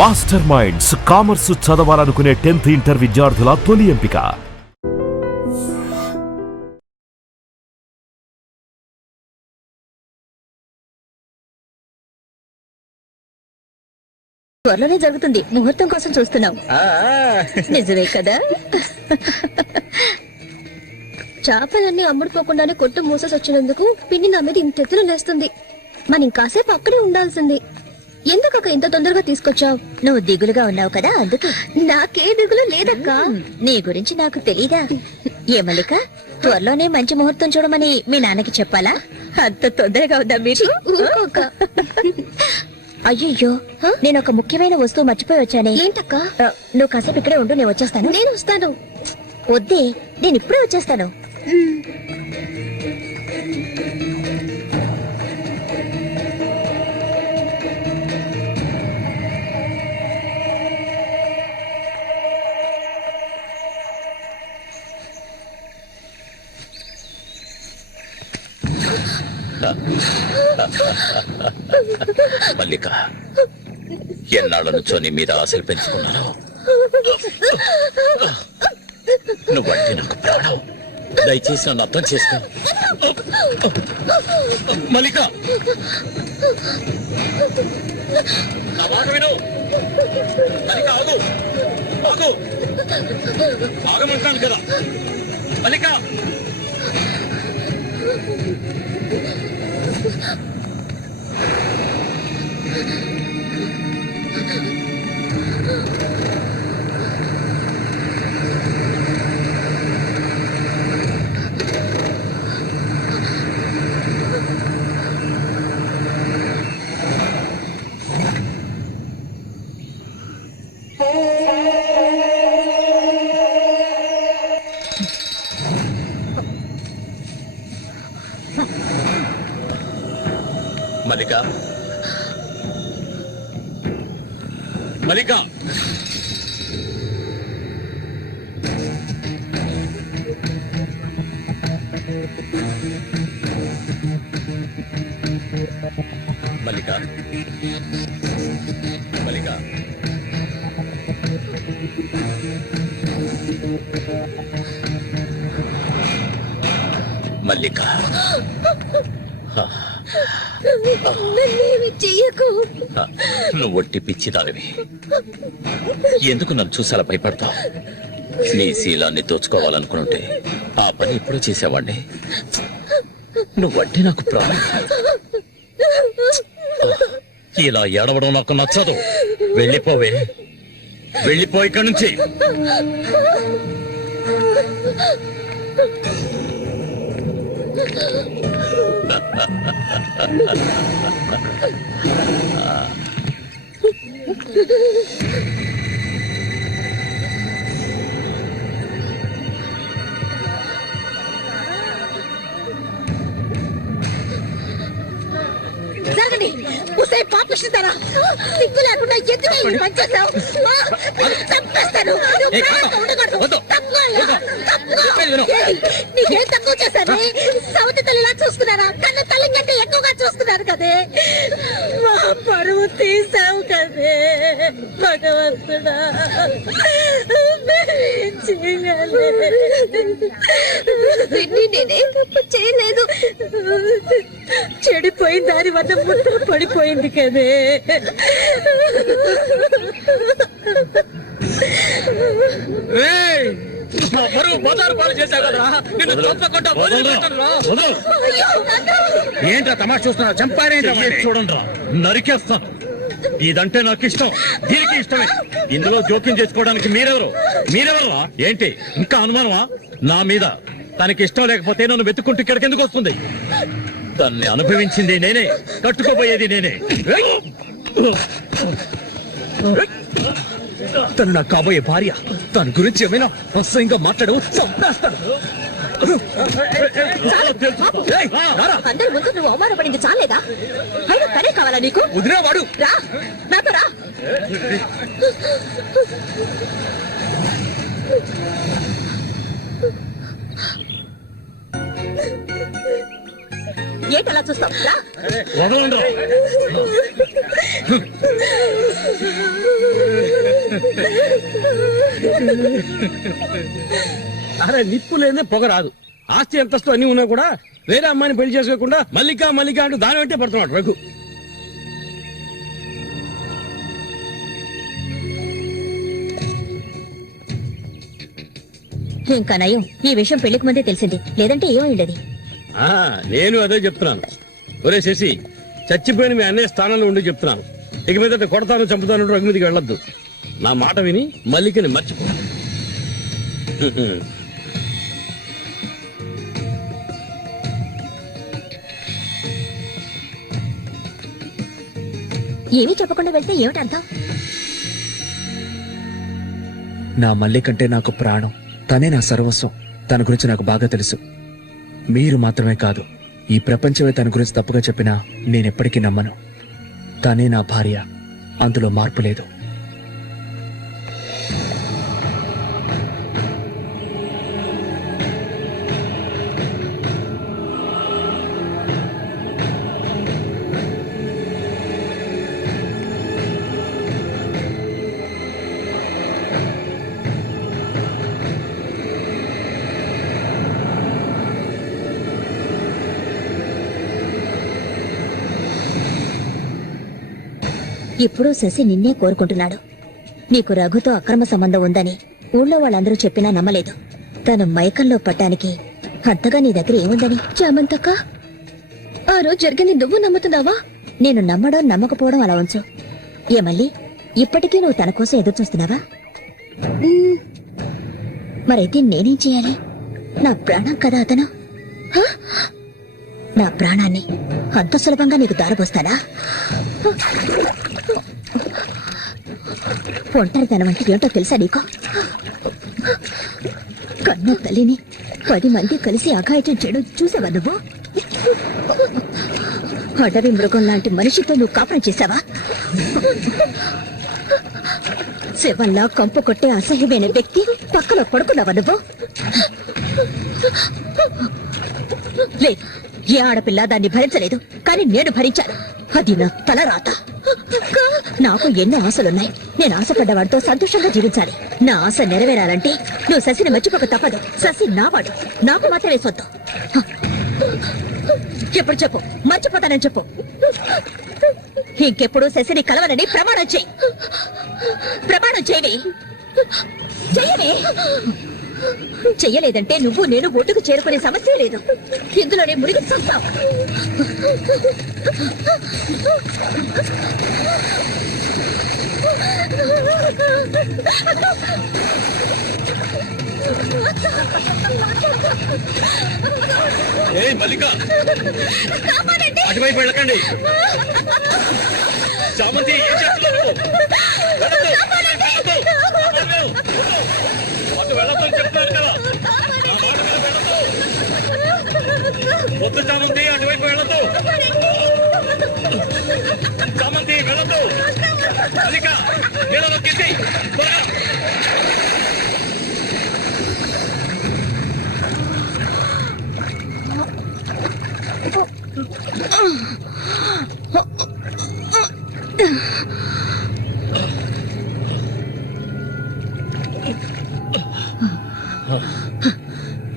Master minds commerce చదవాలనుకునే 10th inter విద్యార్థుల తొలి ఎంపిక. త్వరలోనే జరుగుతుంది. ముహూర్తం కోసం చూస్తున్నాం. నిజమే కదా? చేపలన్నీ అమ్ముడుపోకుండానే కొట్టు మూసేసి వచ్చినందుకు పిన్ని నా మీద ఇంత ఎత్తున లేస్తుంది. మనం ఇంకాసేపు అక్కడే ఉండాల్సింది. ఎందుకక్క ఇంత తొందరగా తీసుకొచ్చావు? నువ్వు దిగులుగా ఉన్నావు కదా, అందుకే. నాకే దిగులు లేదక్క. నీ గురించి నాకు తెలీదా? ఏ మల్లిక, త్వరలోనే మంచి ముహూర్తం చూడమని మీ నాన్నకి చెప్పాలా? అంత తొందరగా ఉందా మీరు? అయ్యో, నేను ఒక ముఖ్యమైన వస్తువు మర్చిపోయి వచ్చానే. ఏంటక్క? నువ్వు కాసేపు ఇక్కడే ఉండు, నేను వచ్చేస్తాను. నేను వస్తాను. వద్దే, నేను ఇప్పుడే వచ్చేస్తాను. మల్లిక, ఎన్నాళ్ళ నుంచో నీ మీద ఆశలు పెంచుకున్నాను. నువ్వంటే నాకు ప్రాణం. దయచేసి నన్ను అర్థం చేసుకో. మల్లిక, నా మాట విను. మల్లిక, ఆగు ఆగు, ఆగమంటాను కదా. మల్లిక, మల్లిక, మల్లిక, మల్లిక, మల్లిక, మల్లిక, నువ్వు ఒట్టి పిచ్చిదానివి. ఎందుకు నన్ను చూసాలా భయపడతావు? నీ శీలాన్ని దోచుకోవాలనుకుంటే ఆ పని ఎప్పుడూ చేసేవాడిని. నువ్వంటే నాకు ప్రాణం. ఇలా ఏడవడం నాకు నచ్చదు. వెళ్ళిపోవే, వెళ్ళిపో ఇక్కడి నుంచి. జరగండి. ఉసే పాపిస్తారా? సిగ్గు లేకుండా ఎందుకు పనిచేస్తావు? చంపేస్తాను. నీకేం తక్కువ చేశాను? సౌతి తల్లిలా చూసుకున్నారా? కన్ను తల్లి కంటే ఎక్కువగా చూస్తున్నారు కదే. మా పరువు తీసావు కదే భగవంతుడా. నేనే తప్పు చేయలేదు. చెడిపోయిన దాని వల్ల ముద్ర పడిపోయింది కదే. ఏంట్రా తమాషా చూస్తున్నా? చంపారేంటి? చూడండి రా, నరికేస్తాను. ఇదంటే నాకు ఇష్టం, దీనికి ఇష్టమే. ఇందులో జోక్యం చేసుకోవడానికి మీరెవరు? ఏంటి ఇంకా అనుమానమా నా మీద? తనకి ఇష్టం లేకపోతే నన్ను వెతుక్కుంటూ ఇక్కడికి ఎందుకు వస్తుంది? తన్ని అనుభవించింది నేనే, కట్టుకోబోయేది నేనే. తను నాకు కాబోయే భార్య. తన గురించి ఏమైనా అసహ్యంగా మాట్లాడు, చంపేస్తాను. అందరి ముందు నువ్వు అవమానపడింది చాలేదా? అయినా తనే కావాలా నీకు? వదిలేవాడు. రా, నాతో రా. ఏంటలా చూస్తావు? రా. అరే నిప్పు లేదే పొగ రాదు. ఆస్తి అంతస్తు అన్ని ఉన్నా కూడా వేరే అమ్మాయిని పెళ్లి చేసుకోకుండా మల్లిక మల్లిక అంటూ దాని వెంటే పడుతున్నాడు రఘు. ఇంకా నయం ఈ విషయం పెళ్లికి ముందే తెలిసింది, లేదంటే ఏమైండది. నేను అదే చెప్తున్నాను. ఒరే శశి, చచ్చిపోయిన మీ అన్నయ్య స్థానంలో ఉండి చెప్తున్నాను, ఇక మీద కొడతాను చంపుతాను రఘు మీదకి వెళ్ళొద్దు. నా మాట విని మల్లికని మర్చిపో. ఏమీ చెప్పకుండా వెళ్తే ఏమిటి అర్థం? నా మల్లికంటే నాకు ప్రాణం, తనే నా సర్వస్వం. తన గురించి నాకు బాగా తెలుసు. మీరు మాత్రమే కాదు, ఈ ప్రపంచమే తన గురించి తప్పుగా చెప్పినా నేనెప్పటికీ నమ్మను. తనే నా భార్య, అందులో మార్పు లేదు. ఇప్పుడు శశి నిన్నే కోరుకుంటున్నాడు. నీకు రఘుతో అక్రమ సంబంధం ఉందని ఊళ్ళో వాళ్ళందరూ చెప్పినా నమ్మలేదు. తను మైకంలో పట్టానికి అంతగా నీ దగ్గర ఏముందని? చామంతక్క, ఆ రోజు జరిగింది నువ్వు నమ్ముతున్నావా? నేను నమ్మడం నమ్మకపోవడం అలా ఉంచు. ఏమల్లి, ఇప్పటికీ నువ్వు తన కోసం ఎదురు చూస్తున్నావా? మరైతే నేనేం చేయాలి? నా ప్రాణం కదా అతను. నా ప్రాణాన్ని అంత సులభంగా నీకు దారపోస్తానా? ఒంటరితనం అంటే ఏంటో తెలుసా నీకు? కన్న తల్లిని 10 మంది కలిసి అఘాయిత్యం చేయడం చూసావా నువ్వు? అడవి మృగం లాంటి మనిషితో నువ్వు కాపురం చేశావా? శవంలా కంపు కొట్టే అసహ్యమైన వ్యక్తి పక్కలో పడుకున్నావా నువ్వు? లేదు, ఏ ఆడపిల్ల దాన్ని భరించలేదు, కానీ నేను భరించాను. అది నా తలరాత. నాకు ఎన్నో ఆశలున్నాయి. నేను ఆశపడ్డవాడితో సంతోషంగా జీవించాలి. నా ఆశ నెరవేరాలంటే నువ్వు శశిని మర్చిపోక తప్పదు. శశి నావాడు, నాకు మాత్రమే సొత్తు. ఎప్పుడు చెప్పు, మర్చిపోతానని చెప్పు. ఇంకెప్పుడు శశిని కలవనని ప్రమాణం చేయి. ప్రమాణం చేయవి. చెయ్యవే. చెయ్యలేదంటే నువ్వు నేను ఒడ్డుకు చేరుకునే సమస్య లేదు. ఇందులోనే మునిగి చూస్తావు. మల్లిక, అటువైపు వెళ్ళకండి. చామంతి, ఏం చేస్తున్నావు? అటు వెళ్ళొద్దని చెప్తున్నారు కదా, నా మాట మీద వెళ్ళొద్దు. వద్దు చామంతి, అటువైపు వెళ్ళొద్దు. చామంతి వెళ్ళొద్దు. మల్లిక, నీళ్ళలో కింది త్వరగా.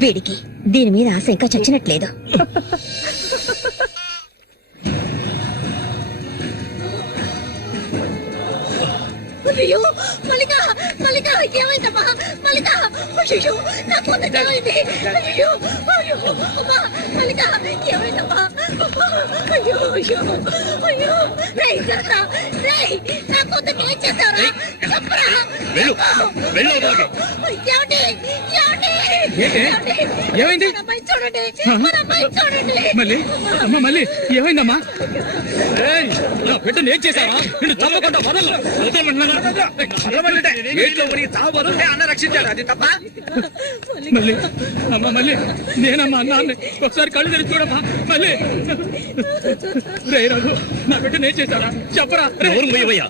వీడికి దీని మీద ఆశ ఇంకా చచ్చినట్లేదు. అయ్యో మల్లిక, మల్లిక ఏమైందమ్మా? మల్లిక, అయ్యో నా పొద్దు ఏమైంది? అయ్యో అయ్యో అమ్మా, మల్లిక ఏమైందమ్మా? అయ్యో అయ్యో అయ్యో, రేయ్ సరదా, రేయ్ నా పొద్దు ఏం చేశారా? చెప్పరా. వెళ్ళు, వెళ్ళు. ఏమండి, ఏమండి, ఏమైంది? మన అమ్మాయి చూడండి, మన అమ్మాయి చూడండి. మళ్ళీ అమ్మ, మళ్ళీ ఏమైందమ్మా? నా బిడ్డను ఏం చేశావా? నిన్ను తప్పకుండా వదలను. అన్న రక్షించాడు, అది తప్ప. మళ్ళీ అమ్మ, మళ్ళీ నేనమ్మా అన్నాన్ని ఒకసారి కళ్ళు తెరిచి చూడమ్మా. మళ్ళీ రే రఘు, నా బిడ్డను ఏం చేశాడా చెప్పరా. మూయవయ్యా,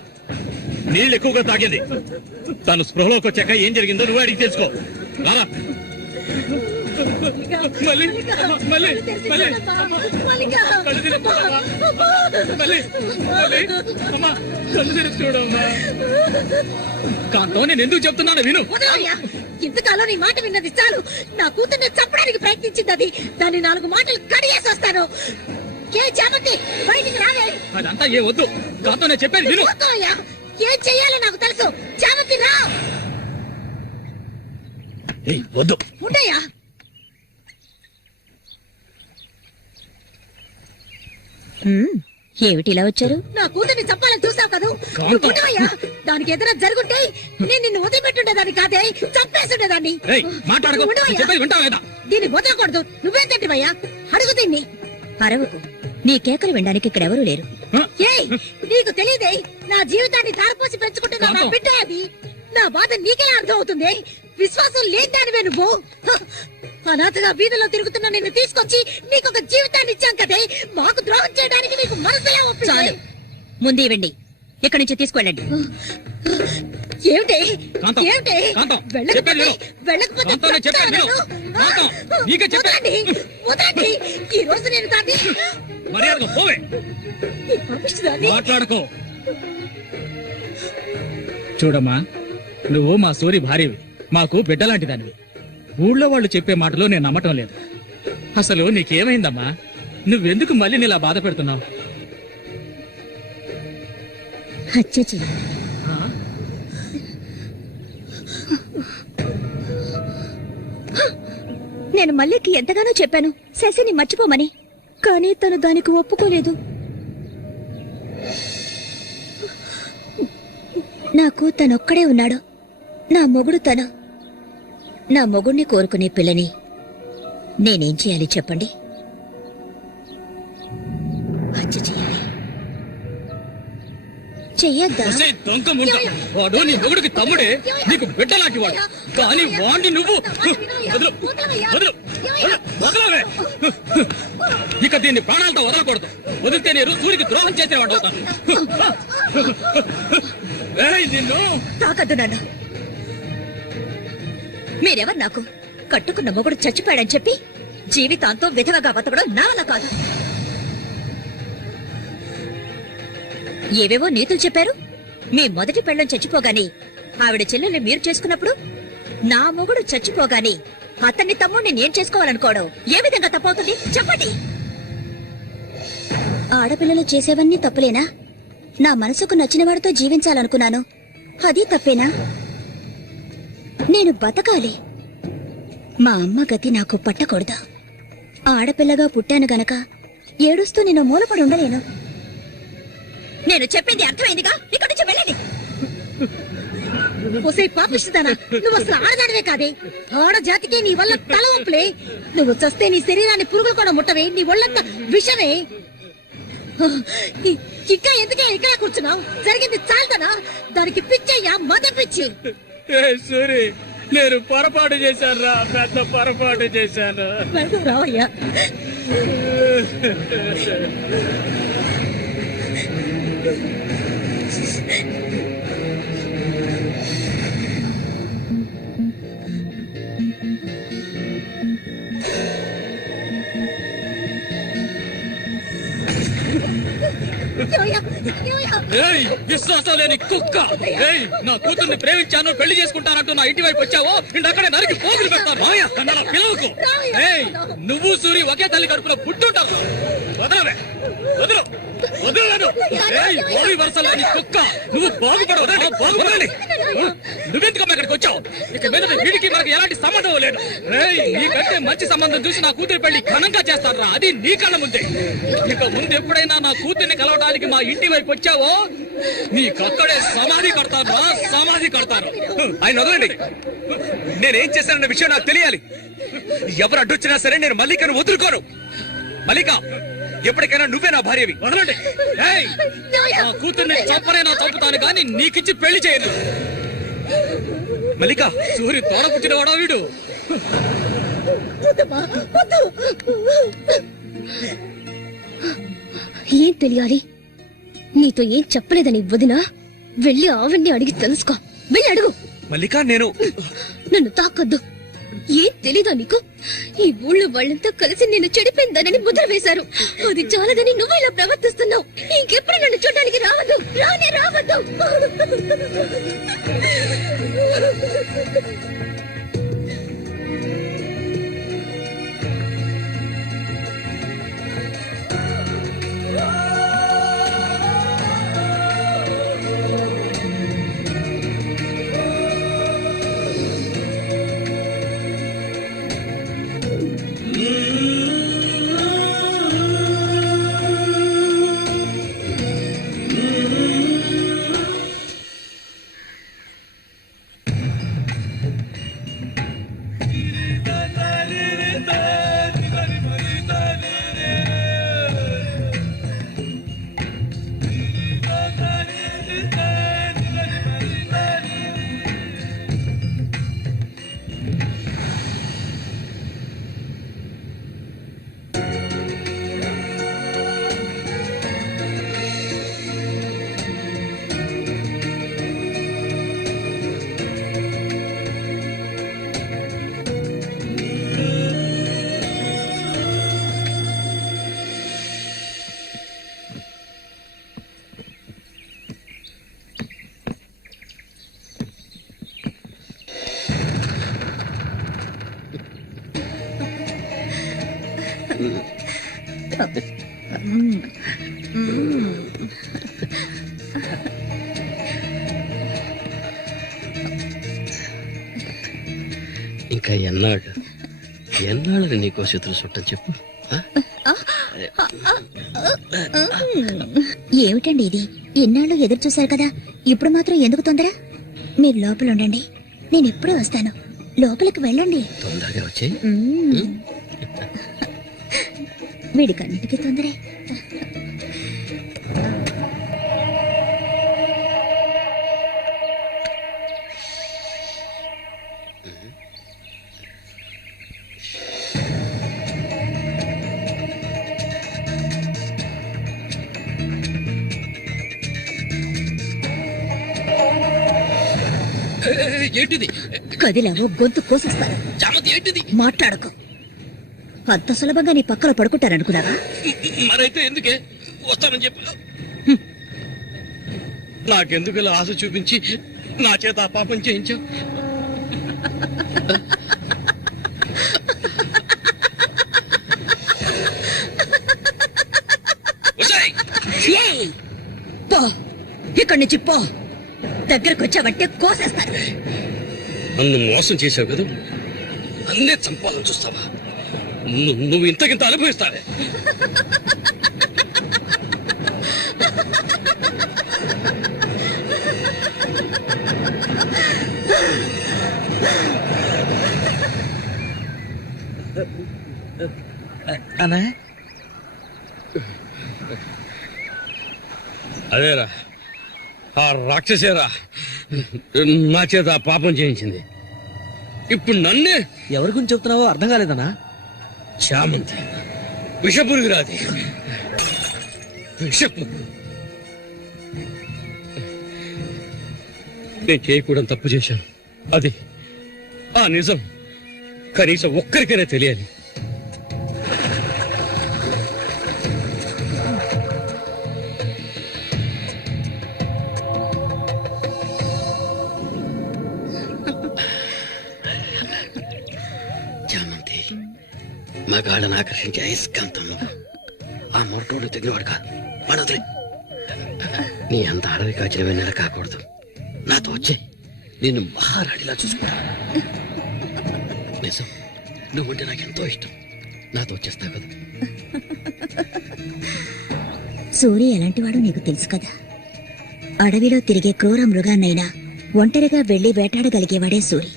నీళ్ళు ఎక్కువగా తాగేది. తను స్పృహలోకి వచ్చాక ఏం జరిగిందో నువ్వు అడిగి తెలుసుకో. రారా. మళ్ళీ మళ్ళీ మళ్ళీ కళ్ళు తెరిచి చూడమ్మా. మళ్ళీ మళ్ళీ అమ్మా కళ్ళు తెరిచి చూడమ్మా. కాంతం నేను ఎందుకు చెప్తున్నాను విను. వదలయ్యా. ఇంతకాలం నీ మాట విన్నది చాలు. నా కూతుర్ని చంపడానికి ప్రయత్నించింది అది. దాన్ని 4 మాటలు కడిగేసి వస్తాను. ఏ జామంతి బయటికి రాలే. అదంతా ఏ వద్దు. కాంతం నేను చెప్పేది విను. వదలయ్యా. ఏం చెయ్యాలో నాకు తెలుసు. జామంతి రా. ఏయ్, వద్దు. ఉండయ్యా. ఏమిటి ఇలా వచ్చారు? నా కూతుర్ని చంపాలని చూసావు కదా. కాంతం. నువ్వు ఉండవయ్యా. దానికి ఏదైనా జరుగుంటే నేను నిన్ను వదిలిపెట్టుండేదాన్ని కాదే, చంపేస్తుండేదాన్ని. ఏయ్, మాట్లాడకు. నేను చెప్పేది వింటావా లేదా? దీన్ని వదలకూడదు. నువ్వేం తింటివయ్యా? అడుగు దీన్ని. అరవకు. నీ కేకలు వినడానికి ఇక్కడ ఎవరూ లేరు. ఏయ్, నీకు తెలియదే నా జీవితాన్ని ధారపోసి పెంచుకుంటున్నా నా బిడ్డ అది. నా బాధ నీకెలా అర్థం అవుతుంది? విశ్వాసం లేదానివే నువ్వు. అనాథగా వీధిలో తిరుగుతున్న నిన్ను తీసుకొచ్చి నీకు ఒక జీవితాన్ని ఇచ్చాం కదే. మాకు ద్రోహం చేయడానికి నీకు మనసులా ఒప్పింది. చాలు. ముందు ఇవ్వండి. ఇక్కడి నుంచి తీసుకెళ్ళండి. ఏమిటి కాంతం, ఏమిటి? కాంతం, వెళ్ళకపోతే చెప్పేది విను. వెళ్ళకపోతే కాంతం, నేను చెప్పేది విను. కాంతం, నీకే చెప్పే. వదలండి, వదలండి. ఈ రోజు నేను దాన్ని మర్యాదగా పోవే. ఈ పాపిష్టిదాన్ని మాట్లాడుకో. చూడమ్మా, నువ్వు మా సూరి భార్యవి, మాకు బిడ్డలాంటి దానివి. ఊళ్ళో వాళ్ళు చెప్పే మాటలు నేను నమ్మటం లేదు. అసలు నీకేమైందమ్మా? నువ్వెందుకు మళ్ళీ నీలా బాధ పెడుతున్నావు? హత్య చెయ్యి. నేను మల్లికి ఎంతగానో చెప్పాను శశిని మర్చిపోమని, కానీ తను దానికి ఒప్పుకోలేదు. నాకు తనొక్కడే ఉన్నాడు. నా మొగుడు తను. నా మొగుడిని కోరుకునే పిల్లని నేనేం చేయాలి చెప్పండి? హత్య చేయాలి. చెయ్యొద్దా? ఒసేయ్ దొంగ ముందు, వాడు నీ మొగుడికి తమ్ముడే, నీకు బిడ్డలాంటి వాడు. కానీ వాడిని నువ్వు వదలు, వదలు, వదలు, వదలవే. ఇక దీన్ని ప్రాణాలతో వదలకూడదు. వదిలితే నేను సూరికి ద్రోహం చేసేవాడు అవుతాను. ఏయ్, నిన్ను తాకద్దు నన్ను. మీరెవరు నాకు? కట్టుకున్న మొగుడు చచ్చిపోయాడని చెప్పి జీవితాంతో విధవగా బతకడం నా వల్ల కాదు. ఏవేవో నీతులు చెప్పారు. మీ మొదటి పెళ్ళం చచ్చిపోగానే ఆవిడ చెల్లెల్ని మీరు చేసుకున్నప్పుడు, నా మొగుడు చచ్చిపోగానే అతన్ని తమ్ముడిని నేను చేసుకోవాలనుకోవడం ఏ విధంగా తప్పవుతుంది చెప్పండి? ఆడపిల్లలు చేసేవన్నీ తప్పులేనా? నా మనసుకు నచ్చిన వాడితో జీవించాలనుకున్నాను, అది తప్పేనా? నేను బతకాలి. మా అమ్మ గతి నాకు పట్టకూడదు. ఆడపిల్లగా పుట్టాను గనక ఏడుస్తూ నేను మూలపడి ఉండలేను. నేను చెప్పింది అర్థమైందిగా? ఇక్కడి నుంచి వెళ్ళండి. ఒసే పాపిష్టిదానా, నువ్వు అసలు ఆడదానివే కాదే. ఆడ జాతికే నీ వల్ల తల వంపులే. నువ్వు చస్తే నీ శరీరాన్ని పురుగులు కూడా ముట్టవే. నీ ఒళ్ళంతా విషమే. ఇంకా ఎందుకే ఇక్కడ కూర్చున్నావు? జరిగింది చాలుతానా? దానికి పిచ్చయ్యా, మద పిచ్చి. సూరి, నేను పొరపాటు చేశాను రా, పెద్ద పొరపాటు చేశాను. వెళ్దాం రావయ్యా. ఏయ్, విశ్వాసం లేని కుక్క. ఏయ్, నా కూతుర్ని ప్రేమించాను, పెళ్లి చేసుకుంటానంటూ నా ఇంటి వైపు వచ్చావో ఇంటక్కడే నరికి పోగులు పెడతాను. మాయా, నా పిల్లలకు. ఏయ్, నువ్వు సూరి ఒకే తల్లి కడుపులో పుట్టుంటావు. వదలవే, వదలు, వదలలేదు. ఏయ్, బావి వరసలు లేని కుక్క, నువ్వు బాగుపడవు. బాగుపడాలి. నువ్వెందుకమ్మా ఇక్కడికి వచ్చావు? ఇక మీద వీడికి మనకి ఎలాంటి సంబంధం లేదు. ఏయ్, నీకంటే మంచి సంబంధం చూసి నా కూతురి పెళ్లి ఘనంగా చేస్తారా, అది నీ కళ్ళ ముందే. ఇక ముందు ఎప్పుడైనా నా కూతుర్ని కలవడానికి మా ఇంటి వైపు వచ్చావో నీకక్కడే సమాధి కడతారా, సమాధి కడతారు. ఆయన వదలండి. నేనేం చేశానన్న విషయం నాకు తెలియాలి. ఎవరు అడ్డొచ్చినా సరే నేను మల్లికను వదులుకోను. మల్లిక, ఎప్పటికైనా నువ్వే నా భార్యవి. వదలండి. ఏయ్, నా కూతుర్ని చంపనైనా చంపుతాను కానీ నీకిచ్చి పెళ్లి చేయను. మల్లిక, సూరి తోడ పుట్టినవాడా వీడు? ఏం తెలియాలి? నీతో ఏం చెప్పలేదని వదినా? వెళ్ళి ఆవిడ్ని అడిగి తెలుసుకో. వెళ్ళి అడుగు. మల్లిక, నేను నన్ను తాకొద్దు. ఏం తెలీదా నీకు? ఈ ఊళ్ళో వాళ్ళంతా కలిసి నేను చెడిపోయిందనని ముద్ర వేశారు. అది చాలదని నువ్వు ఇలా ప్రవర్తిస్తున్నావు. ఇంకెప్పుడు నన్ను చూడడానికి రావద్దు, రానే రావద్దు. ఇంకా ఎన్నాళ్ళని నీకో శత్రు చుట్టం చెప్పు. ఏమిటండి ఇది? ఎన్నాళ్ళు ఎదురు చూశారు కదా, ఇప్పుడు మాత్రం ఎందుకు తొందర? మీరు లోపల ఉండండి, నేను ఎప్పుడూ వస్తాను. లోపలికి వెళ్ళండి. తొందరగా వచ్చాయి. వీడికన్నిటికీ తొందరే. ఏంటిది? కదిలావో గొంతు కోసేస్తాను. చామతి ఏంటిది? మాట్లాడకు. అంత సులభంగా నీ పక్కన పడుకుంటారనుకున్నావా? మరైతే ఎందుకే వస్తానని చెప్పి నాకెందుకు ఇలా ఆశ చూపించి నా చేత ఆ పాపం చేయించావు? ఏయ్! పో, ఇక్కడి నుంచి పో. దగ్గరకు వచ్చావంటే కోసేస్తాను. నన్ను మోసం చేసావు కదా, అన్నే చంపాలని చూస్తావా? నువ్వు ఇంతకింత అనుభవిస్తావే. అదేరా, ఆ రాక్షసేరా నా చేత ఆ పాపం చేయించింది. ఇప్పుడు నన్నే. ఎవరి గురించి చెప్తున్నావో అర్థం కాలేదన్నా. చామంతి విషపురుగురాది, విషపు. నేను చేయకూడదు తప్పు చేశాను. అది ఆ నిజం కనీసం ఒక్కరికైనా తెలియాలి. చామంతి మగాళ్ళని ఆకర్షించే అయస్కాంతం. ఆ మొరటోడు తెగినవాడు కాదు, వాడొదిలే. నీ అంత అడవి కాచిన వెన్నెల కాకూడదు. నాతో వచ్చే నిన్ను మహారాణిలా చూసుకుంటా. నిజం, నువ్వుంటే నాకెంతో ఇష్టం. నాతో వచ్చేస్తావు కదా. సూర్య ఎలాంటివాడో నీకు తెలుసు కదా. అడవిలో తిరిగే క్రూర మృగాన్నైనా ఒంటరిగా వెళ్లి వేటాడగలిగేవాడే సూరి.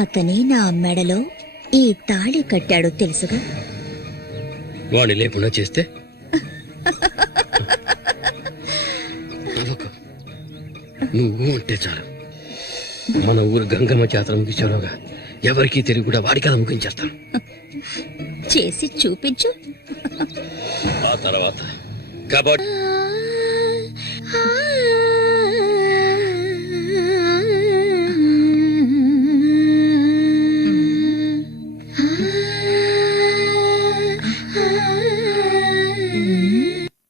అతని నా మెడలో ఈ తాళి కట్టాడు తెలుసుగా. వాణ్ణి లేకుండా చేస్తే నవ్వకు. నువ్వు ఉంటే చాలు. మన ఊరు గంగమ్మ జాతర ముగించేలోగా ఎవరికీ తెలివి కూడా వాడి కథ ముగించేస్తాను. చేసి చూపించు. ఆ తర్వాత కబడ్డీ